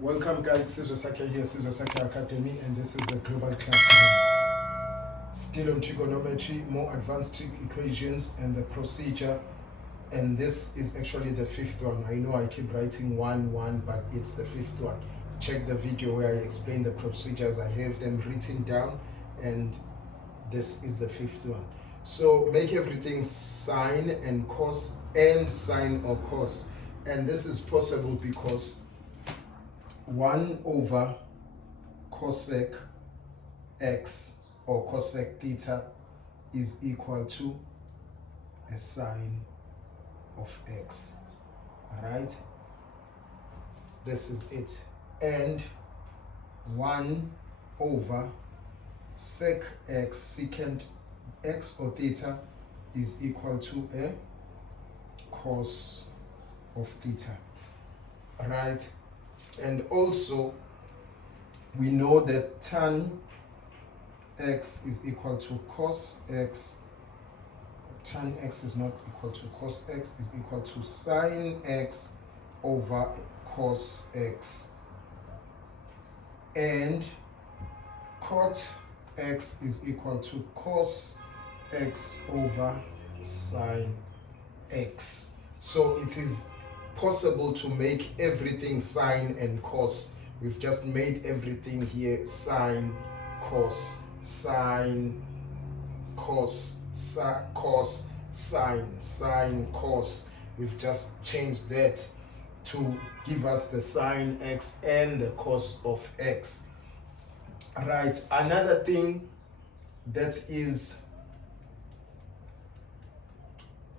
Welcome guys, Sizosakya here, Sizosakya Academy, and this is the global classroom. Still on trigonometry, more advanced trig equations and the procedure. And this is actually the fifth one. I know I keep writing 1, but it's the fifth one. Check the video where I explain the procedures. I have them written down, and this is the fifth one. So make everything sine and cos, and sine or cos. And this is possible because 1 over cosec x or cosec theta is equal to a sine of x, right? This is it. And 1 over sec x, secant x or theta is equal to a cos of theta, right? And also we know that tan x is equal to cos x. Tan x is not equal to cos x, is equal to sine x over cos x. And cot x is equal to cos x over sine x. So it is possible to make everything sine and cos. We've just made everything here sine, cos, sine, cos, cos, sine, sine, cos. We've just changed that to give us the sine x and the cos of x. Right, another thing that is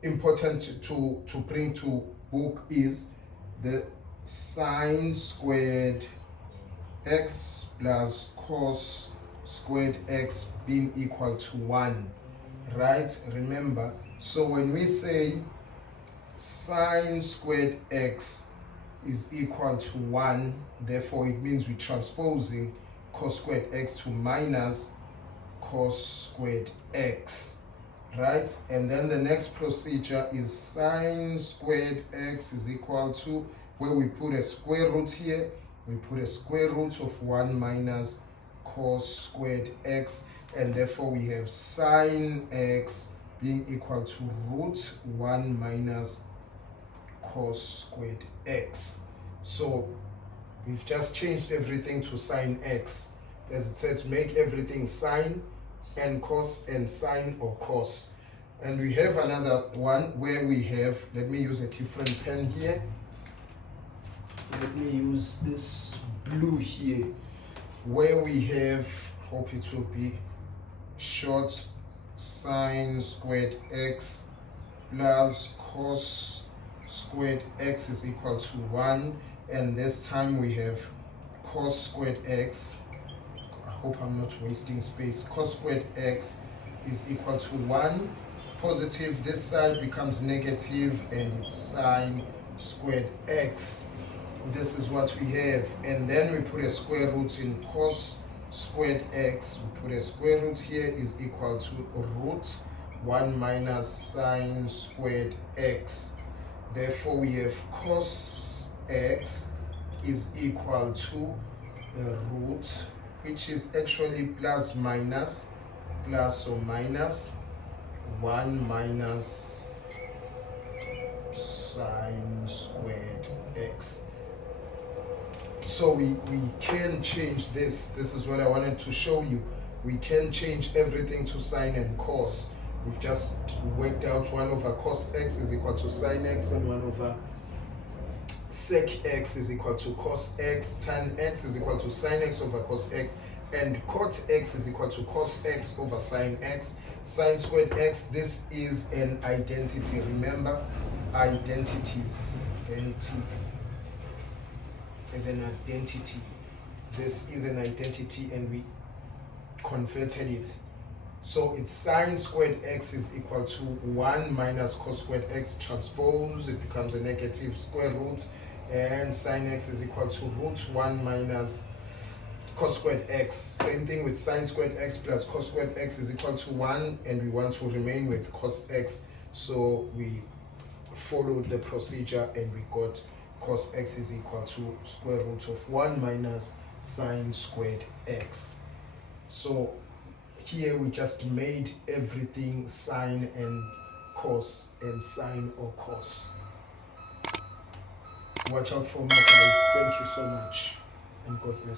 important to bring to book is the sine squared x plus cos squared x being equal to 1, right? Remember, so when we say sine squared x is equal to 1, therefore it means we're transposing cos squared x to minus cos squared x, right? And then the next procedure is sine squared x is equal to, where we put a square root here, we put a square root of 1 minus cos squared x, and therefore we have sine x being equal to root 1 minus cos squared x. So we've just changed everything to sine x. As it says, make everything sine and cos, and sine or cos. And we have another one where we have, let me use a different pen here. Let me use this blue here, where we have, hope it will be short, sine squared x plus cos squared x is equal to 1. And this time we have cos squared x, I hope I'm not wasting space, cos squared x is equal to 1. Positive, this side becomes negative, and it's sine squared x. This is what we have. And then we put a square root in cos squared x. We put a square root here is equal to root 1 minus sine squared x. Therefore we have cos x is equal to the root, which is actually plus minus, plus or minus 1 minus sine squared x. So we can change this. This is what I wanted to show you. We can change everything to sine and cos. We've just worked out 1 over cos x is equal to sine x, and 1 over sec x is equal to cos x, tan x is equal to sine x over cos x, and cot x is equal to cos x over sine x. Sine squared x, this is an identity. Remember, identities, is an identity. This is an identity, and we converted it. So it's sine squared x is equal to 1 minus cos squared x transpose, it becomes a negative square root, and sine x is equal to root 1 minus cos squared x. Same thing with sine squared x plus cos squared x is equal to 1, and we want to remain with cos x. So we followed the procedure and we got cos x is equal to square root of 1 minus sine squared x. So here we just made everything sine and cos and sine or cos. Watch out for my guys. Thank you so much and God bless.